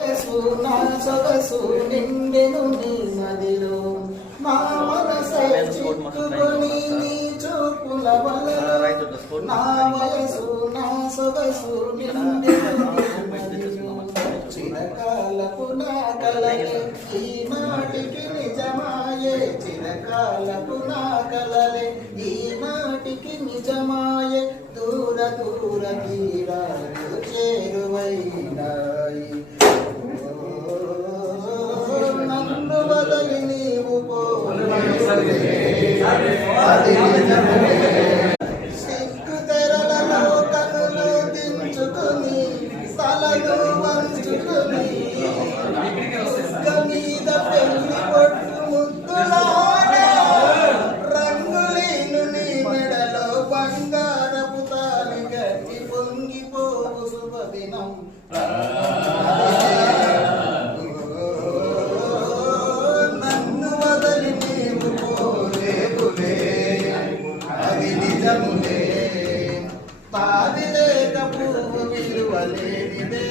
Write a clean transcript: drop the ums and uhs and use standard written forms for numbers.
నా సొగసు నిండెను నీ మదిలో నా మనసే చిక్కుకొని నీ చూపుల వలలో నా వయసు నా సొగసు నిండెను నీ మదిలో చిరకాలపు నా కలలే ఈనాటికి నిజమాయే చిరకాలపు నా కలలే ఈనాటికి నిజమాయే దూర దూర తీరాలు చేరువైనాయి నన్ను వదలి నీవు సిగ్గు తెరలలో కనులు దించుకుని తలను వంచుకుని మీద పెళ్లి కొట్టు ముద్దులాగా రంగులీను నీ మెడలో బంగారపు తాళి గట్టి పొంగిపోవు శుభదినం నన్ను వదలి నీవు పోలేకులే అది నిజములే తావిలేక పువ్వు విలువలేనిదే